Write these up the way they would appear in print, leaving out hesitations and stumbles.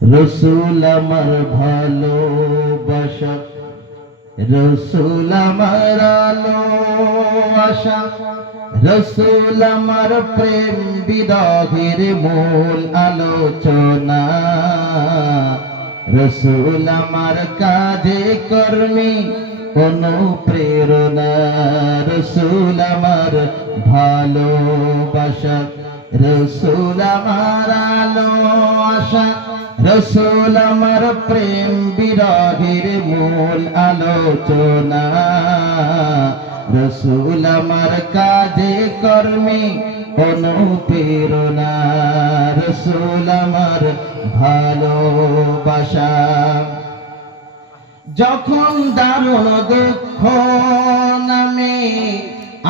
রসুল আমার ভালোবাসা, রসুল আমার আলো আশা, রসুল আমার প্রেম বিরহের মূল আলোচনা, রসুল আমার কাজে কর্মে অনুপ্রেরণা, রসুল আমার ভালোবাসা, রসুল আমার আলো আশা, রসুল আমার প্রেম বিরহের মূল আলোচনা, রসুল আমার কাজে কর্মে অনুপ্রেরণা, রসুল আমার ভালোবাসা। যখন দারুণ দুঃখ নামে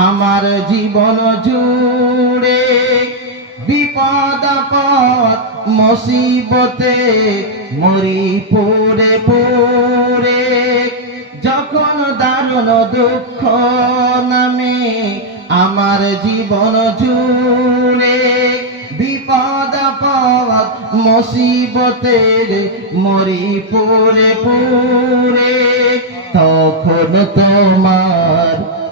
আমার জীবন জুড়ে, বিপদ আপদ মুসিবতে মরি পড়ে পড়ে, যখন দারুণ দুঃখ নামে আমার জীবন জুড়ে, বিপদ আপদ মুসিবতে মরি পড়ে পড়ে,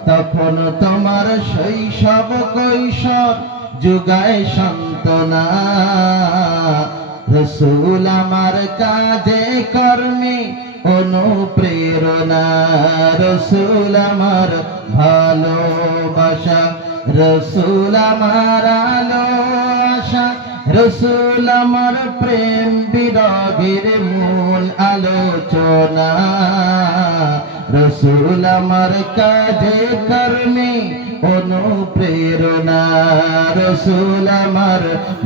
তখন তোমার শৈশব কৈশোর যুগায় সান্ত্বনা, রসুল আমার কাজে কর্মে অনুপ্রেরণা, রসুল আমার ভালোবাসা, রসুল আমার আলো আশা, রসুল আমার প্রেম বিরহের মূল আলোচনা, রসুল আমার কাজে কর্মে অনুপ্রেরণা, রসুল আমার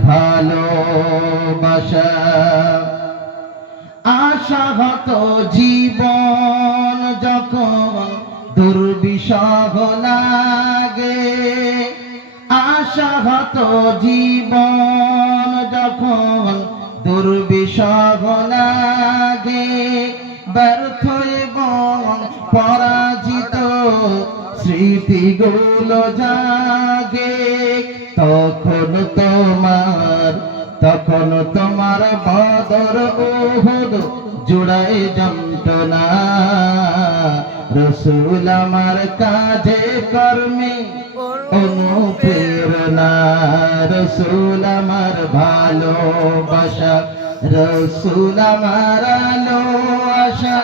ভালোবাসা। আশাহত জীবন যখন দুর্বিষহ লাগে, আশাহত জীবন যখন দুর্বিষহ লাগে, ব্যর্থ এবং পরাজিত স্মৃতিগুলো জাগে, তখন তোমার বদর উহুদ জুড়াই যন্ত্রণা, রসুল আমার কাজে কর্মে অনুপ্রেরণা, রসুল আমার ভালোবাসা, রসুল আমার আলো আশা,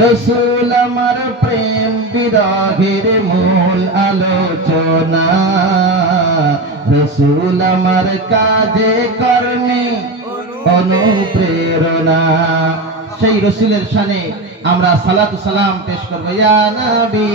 রসুল আমার প্রেম বিরহের মূল আলোচনা, রসুল আমার কাজে কর্মে অনুপ্রেরণা। সেই রসুলের শানে আমরা সালাতু সালাম পেশ করব। ইয়া নবী